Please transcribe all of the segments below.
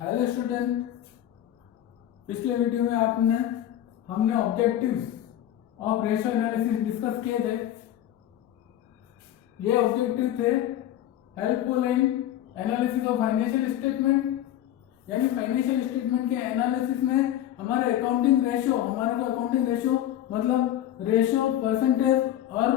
Hello student, पिछले video में हमने objectives of ratio analysis discuss किए थे। ये ऑब्जेक्टिव थे helpful in analysis of financial statement, यानी फाइनेंशियल स्टेटमेंट के एनालिसिस में हमारे अकाउंटिंग रेशियो मतलब रेशियो, परसेंटेज और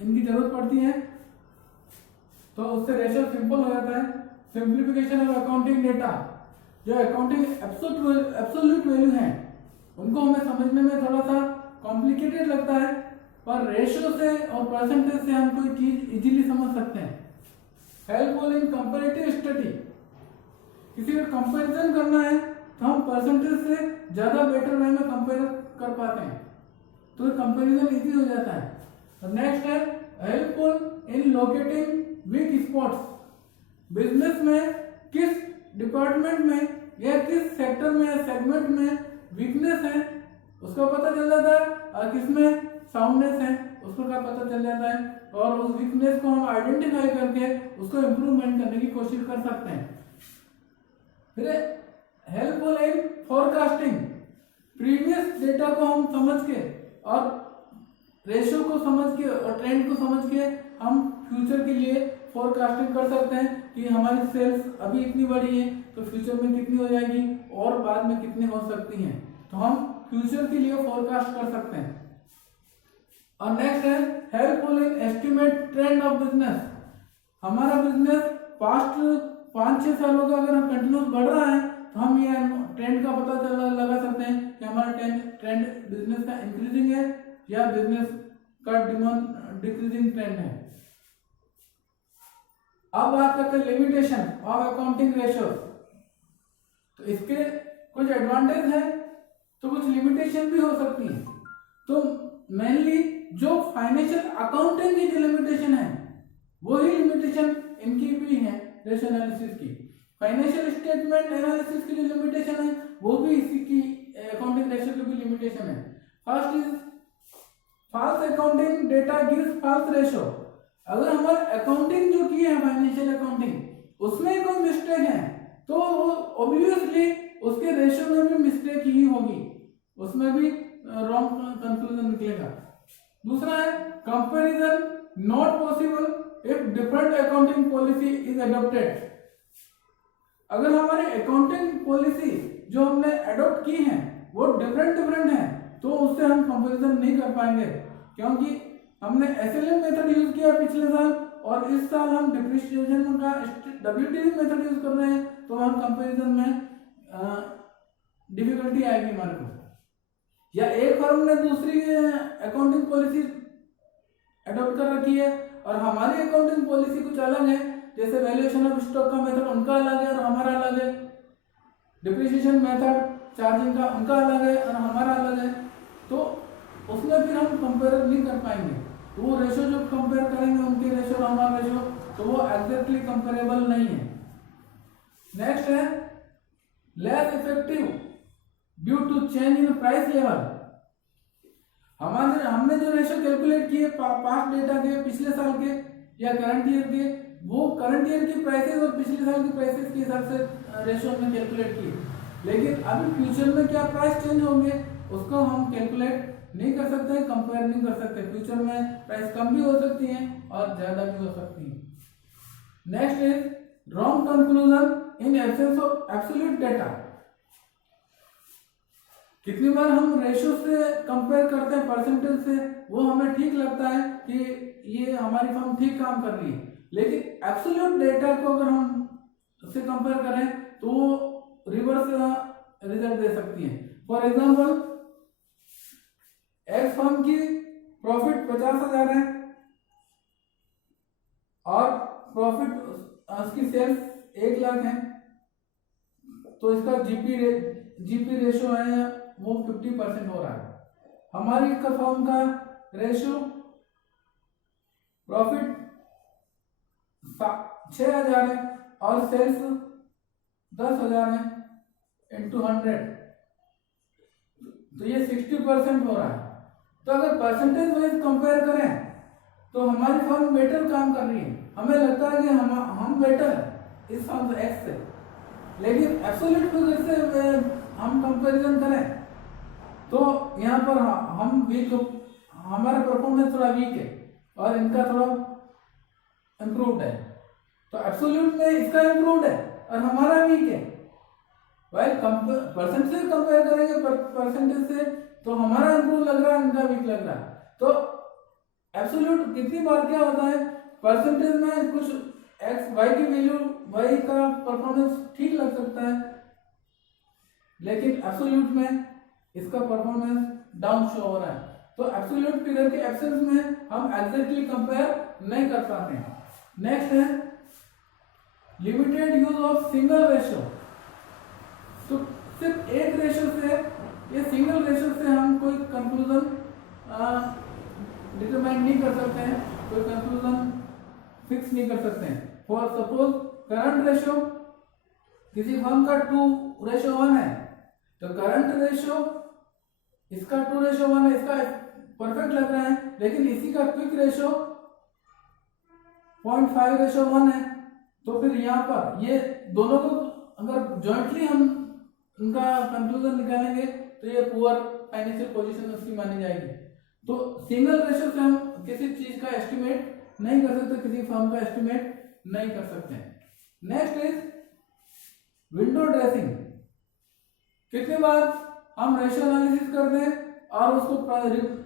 इनकी जरूरत पड़ती है, तो उससे रेशियो सिंपल हो जाता है। सिंप्लीफिकेशन ऑफ अकाउंटिंग डेटा, जो अकाउंटिंग एब्सोल्यूट वैल्यू है उनको हमें समझने में थोड़ा सा कॉम्प्लिकेटेड लगता है, पर रेशियो से और परसेंटेज से हम कोई चीज इजीली समझ सकते हैं। हेल्पफुल इन कंपैरेटिव स्टडी, किसी का कंपैरिजन करना है तो हम परसेंटेज से ज्यादा बेटर वे में कंपेयर कर पाते हैं, तो कंपैरिजन इजी हो जाता है। नेक्स्ट है helpful in locating weak spots, business में किस डिपार्टमेंट में या किस सेक्टर में या सेगमेंट में वीकनेस है उसका पता चल जाता है, और किसमें साउंडनेस है उसको का पता चल जाता है, और उस वीकनेस को हम आइडेंटिफाई करके उसको इम्प्रूवमेंट करने की कोशिश कर सकते हैं। फिर helpful in forecasting, previous data को हम समझ के और रेशियो को समझ के और ट्रेंड को समझ के हम फ्यूचर के लिए फोरकास्टिंग कर सकते हैं कि हमारी सेल्स अभी इतनी बढ़ी है तो फ्यूचर में कितनी हो जाएगी और बाद में कितनी हो सकती हैं, तो हम फ्यूचर के लिए फोरकास्ट कर सकते हैं। और नेक्स्ट है helpful in estimate trend of business, हमारा बिजनेस पास्ट 5-6 सालों का अगर हम कंटिन्यूस बढ़ रहा है तो हम ये ट्रेंड का पता लगा सकते हैं कि हमारा ट्रेंड बिजनेस का इंक्रीजिंग है या बिजनेस का डिक्रीजिंग ट्रेंड है। अब बात करते हैं लिमिटेशन ऑफ अकाउंटिंग रेशियो, तो इसके कुछ एडवांटेज है तो कुछ लिमिटेशन भी हो सकती है। तो मेनली जो फाइनेंशियल अकाउंटिंग की जो लिमिटेशन है वही लिमिटेशन इनकी भी है रेशियो एनालिसिस की। फाइनेंशियल स्टेटमेंट एनालिसिस की जो लिमिटेशन है वो भी इसी की अकाउंटिंग रेशियो की भी लिमिटेशन है। First is false accounting data gives false ratio, अगर हमारा अकाउंटिंग जो की है फाइनेंशियल अकाउंटिंग उसमें कोई मिस्टेक है तो वो ऑब्वियसली उसके रेशियो में भी मिस्टेक ही होगी, उसमें भी रॉन्ग कंक्लूजन निकलेगा। दूसरा है comparison not possible if different accounting policy is adopted, अगर हमारी अकाउंटिंग पॉलिसी जो हमने अडॉप्ट की है वो डिफरेंट है तो उससे हम कंपैरिजन नहीं कर पाएंगे, क्योंकि हमने एसएलएम मेथड यूज किया पिछले साल और इस साल हम डिप्रिसिएशन का डब्ल्यूटीवी मेथड यूज कर रहे हैं, तो हम कंपैरिजन में डिफिकल्टी आएगी हमारे को। या एक फर्म ने दूसरी अकाउंटिंग पॉलिसी अडॉप्ट कर रखी है और हमारी अकाउंटिंग पॉलिसी कुछ अलग है, जैसे वैल्यूएशन ऑफ स्टॉक का मेथड उनका अलग है और हमारा अलग है, डिप्रिसिएशन मेथड चार्जिंग का उनका अलग है और हमारा अलग है, तो उसमें फिर हम कंपेयर नहीं कर पाएंगे। तो वो रेशियो जो कंपेयर करेंगे उनके रेशियो और हमारा रेशियो, तो वो एग्जैक्टली कंपेरेबल नहीं है। नेक्स्ट है less effective due to change in price level, हमने जो रेशियो कैलकुलेट किए पास्ट डेटा के, पिछले साल के या करंट ईयर के, वो करंट ईयर की प्राइसेस और पिछले साल की प्राइसेस के हिसाब से रेशियो हमने कैलकुलेट किए, लेकिन अभी फ्यूचर में क्या प्राइस चेंज होंगे उसको हम कैलकुलेट नहीं कर सकते, कंपेयर नहीं कर सकते। फ्यूचर में प्राइस कम भी हो सकती है और ज्यादा भी हो सकती है। Next is wrong conclusion in absence of absolute data, कितनी बार हम रेशियो से कंपेयर करते हैं परसेंटेज से, वो हमें ठीक लगता है कि ये हमारी फर्म ठीक काम कर रही है, लेकिन एब्सोल्यूट डेटा को अगर हम उससे कंपेयर करें तो वो रिवर्स रिजल्ट दे सकती है। फॉर एग्जांपल एक्स फर्म की प्रॉफिट 50,000 है और प्रॉफिट उसकी सेल्स 1 लाख है, तो इसका जीपी रेशियो है वो 50% हो रहा है। हमारी का फर्म का रेशियो प्रॉफिट 6,000 है और सेल्स 10,000 है इंटू 100, तो ये 60% हो रहा है। तो अगर परसेंटेज वाइज कंपेयर करें तो हमारी फर्म बेटर काम कर रही है, हमें लगता है कि हम बेटर है इस फर्म एक्स से, लेकिन एब्सोल्यूट फिगर से हम कंपैरिजन करें तो यहाँ पर हम वीक, हमारा परफॉर्मेंस थोड़ा वीक है और इनका थोड़ा इम्प्रूव्ड है। तो एब्सोल्यूट में इसका इम्प्रूव्ड है और हमारा वीक है। वाइल परसेंटेज से कंपेयर करेंगे परसेंटेज से तो हमारा इम्प्रूव लग रहा है, इनका वीक लग रहा है। तो एब्सोल्यूट कितनी बार क्या होता है, परसेंटेज में कुछ एक्स वाई की वैल्यू, वाई का परफॉर्मेंस ठीक लग सकता है, लेकिन एब्सोल्यूट में इसका परफॉर्मेंस डाउन शो हो रहा है। तो एब्सोल्यूट फिगर के एब्सेंस में हम एग्जैक्टली कंपेयर नहीं कर पाते हैं। नेक्स्ट है limited use of single ratio. तो सिर्फ एक रेशियो से या सिंगल रेशियो से हम कोई कंक्लूजन डिटरमाइन नहीं कर सकते हैं, कोई कंक्लूजन फिक्स नहीं कर सकते हैं। फॉर सपोज करंट रेशियो किसी फर्म का 2:1 है, तो करंट रेशियो इसका 2:1 है, इसका परफेक्ट लग रहा है, लेकिन इसी का क्विक रेशियो 0.5:1 है। तो फिर यहाँ पर ये दोनों को अगर जॉइंटली हम उनका कंक्लूजन निकालेंगे तो ये पुअर फाइनेंशियल पोजीशन उसकी मानी जाएगी। तो सिंगल रेशियो से हम किसी चीज का एस्टिमेट नहीं कर सकते, किसी फर्म का एस्टिमेट नहीं कर सकते। Next is window dressing. कितनी बार हम रेशियो एनालिसिस करते हैं और उसको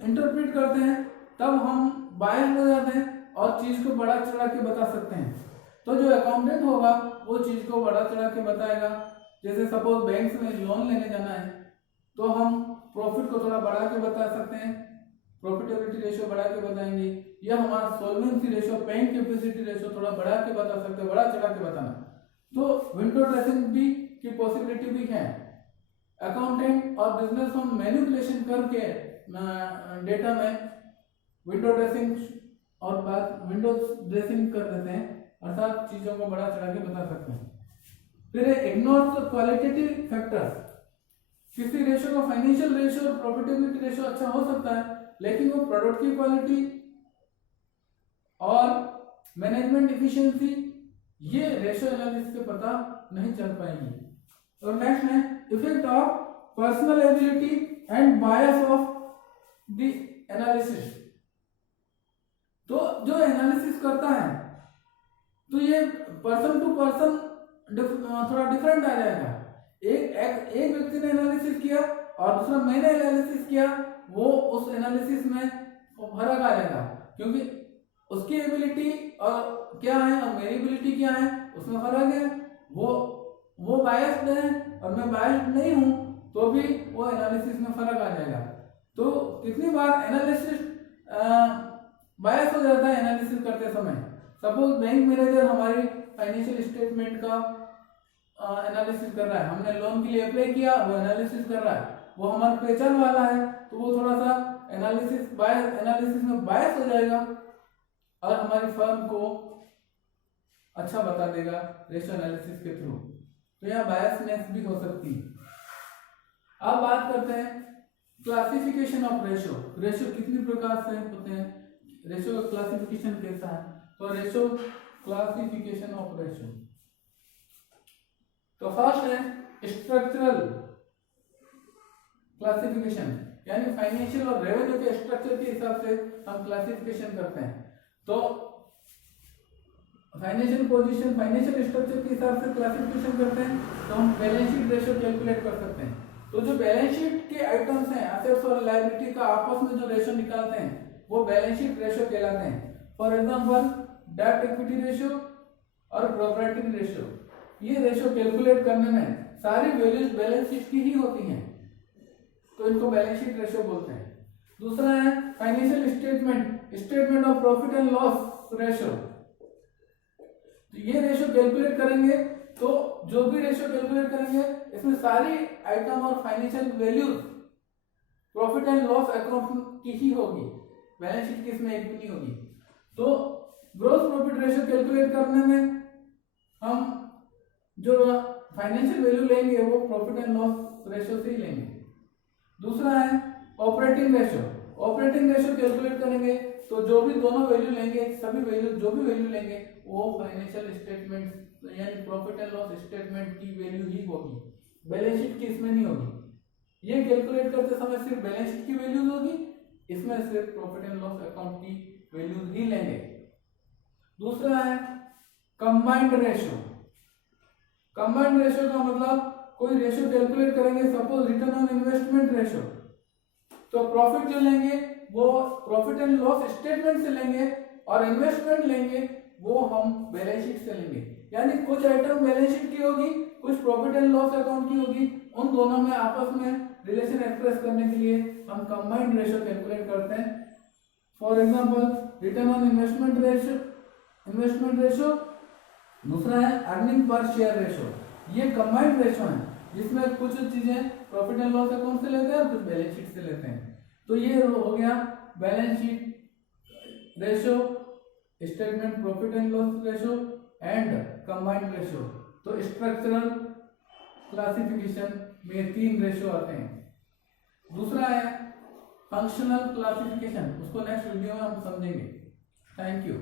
इंटरप्रेट करते हैं, तब हम बायस हो जाते हैं और चीज को बड़ा चढ़ा के बता सकते हैं। तो जो अकाउंटेंट होगा वो चीज को बड़ा चढ़ा के बताएगा। जैसे सपोज बैंक में लोन लेने जाना है तो हम प्रॉफिट को थोड़ा बढ़ा के बता सकते हैं, प्रॉफिटेबिलिटी रेशियो बढ़ा के बताएंगे, या हमारा solvency ratio, paying capacity ratio थोड़ा बढ़ा के बता सकते हैं, बड़ा चढ़ा के बताना। तो विंडो ड्रेसिंग भी की पॉसिबिलिटी भी है। अकाउंटेंट और बिजनेस हम मैनिपुलेशन करके डेटा में विंडो ड्रेसिंग और बात विंडो ड्रेसिंग कर देते हैं, अर्थात चीजों को बड़ा चढ़ा के बता सकते हैं। फिर इग्नोर क्वालिटेटिव फैक्टर्स। किसी रेशियो का फाइनेंशियल रेशियो और प्रॉफिटेबिलिटी रेशियो अच्छा हो सकता है, लेकिन वो प्रोडक्ट की क्वालिटी और मैनेजमेंट एफिशिएंसी ये रेशियो एनालिसिस से पता नहीं चल पाएगी। और नेक्स्ट है effect of personal ability and bias of the analysis. तो जो एनालिसिस करता है तो ये पर्सन टू पर्सन थोड़ा डिफरेंट आ जाएगा। एक व्यक्ति ने एनालिसिस किया और दूसरा मैंने एनालिसिस किया, वो उस एनालिसिस में फर्क आ जाएगा, क्योंकि उसकी एबिलिटी और क्या है और मेरी एबिलिटी क्या है उसमें फर्क है। वो बायस्ड है और मैं बायस्ड नहीं हूं, तो भी वो एनालिसिस में फर्क आ जाएगा। तो कितनी बार एनालिसिस बायस हो जाता है एनालिसिस करते समय। सपोज बैंक मैनेजर हमारी फाइनेंशियल स्टेटमेंट का एनालिसिस कर रहा है, हमने लोन के लिए अप्लाई किया, वो एनालिसिस कर रहा है, वो हमारा पहचान वाला है, तो वो थोड़ा सा एनालिसिस में बायस हो जाएगा और हमारी फर्म को अच्छा बता देगा रेशियो एनालिसिस के थ्रू। तो यहाँ बायसनेस भी हो सकती है। अब बात करते हैं क्लासिफिकेशन ऑफ रेशियो। रेशियो कितनी प्रकार से होते हैं, रेशियो का क्लासिफिकेशन कैसा है। तो रेशियो क्लासिफिकेशन ऑफ रेशियो, तो फर्स्ट है स्ट्रक्चरल क्लासिफिकेशन, यानी फाइनेंशियल और रेवेन्यू के स्ट्रक्चर के हिसाब से हम क्लासिफिकेशन करते हैं। तो फाइनेंशियल पोजीशन, फाइनेंशियल स्ट्रक्चर के हिसाब से क्लासिफिकेशन करते हैं, तो हम बैलेंस शीट रेशियो कैलकुलेट कर सकते हैं। तो जो बैलेंस शीट के आइटम्स हैं, एसेट्स और लायबिलिटी का आपस में जो रेशियो निकालते हैं वो बैलेंस शीट रेशियो कहलाते हैं। For example debt equity ratio और प्रोप्राइटरी रेशियो, ये रेशियो कैलकुलेट करने में सारी वैल्यूज बैलेंस शीट की ही होती हैं, तो इनको बैलेंस शीट रेशियो बोलते हैं। दूसरा है financial statement, statement of profit and loss ratio. तो ये रेशियो कैलकुलेट करेंगे, तो जो भी रेशियो कैलकुलेट करेंगे इसमें सारी आइटम और financial values profit and loss account की ही होगी, बैलेंस शीट की इसमें एक भी नहीं होगी। तो ग्रॉस प्रॉफिट रेशियो कैलकुलेट करने में हम जो फाइनेंशियल वैल्यू लेंगे वो प्रॉफिट एंड लॉस रेशियो से ही लेंगे। दूसरा है operating ratio. Operating ratio calculate करेंगे तो जो भी दोनों वैल्यू लेंगे, सभी वैल्यू जो भी वैल्यू लेंगे वो फाइनेंशियल स्टेटमेंट यानी प्रॉफिट एंड लॉस स्टेटमेंट की वैल्यू ही होगी, बैलेंस शीट की इसमें नहीं होगी। ये कैलकुलेट करते समय सिर्फ बैलेंस शीट की वैल्यूज होगी, इसमें सिर्फ प्रॉफिट एंड लॉस अकाउंट की वैल्यूज ही लेंगे। दूसरा है कंबाइंड रेशियो। कंबाइंड रेशियो का मतलब कोई रेशियो कैलकुलेट करेंगे, suppose return on investment ratio, तो प्रॉफिट जो लेंगे वो प्रॉफिट एंड लॉस स्टेटमेंट से लेंगे और इन्वेस्टमेंट लेंगे वो हम बैलेंस शीट से लेंगे। यानी कुछ आइटम बैलेंस शीट की होगी, कुछ प्रॉफिट एंड लॉस अकाउंट की होगी, उन दोनों में आपस में रिलेशन एक्सप्रेस करने के लिए हम कंबाइंड रेशियो कैलकुलेट करते हैं। For example return on investment ratio, दूसरा है अर्निंग पर शेयर रेशियो। ये कंबाइंड रेशियो है जिसमें कुछ चीजें प्रॉफिट एंड लॉस अकाउंट से लेते हैं और कुछ बैलेंस शीट से लेते हैं। तो ये हो गया balance sheet ratio, statement profit and loss ratio and combined ratio. तो स्ट्रक्चरल क्लासिफिकेशन में 3 रेशियो आते हैं। दूसरा है फंक्शनल क्लासिफिकेशन, उसको नेक्स्ट वीडियो में हम समझेंगे। Thank you.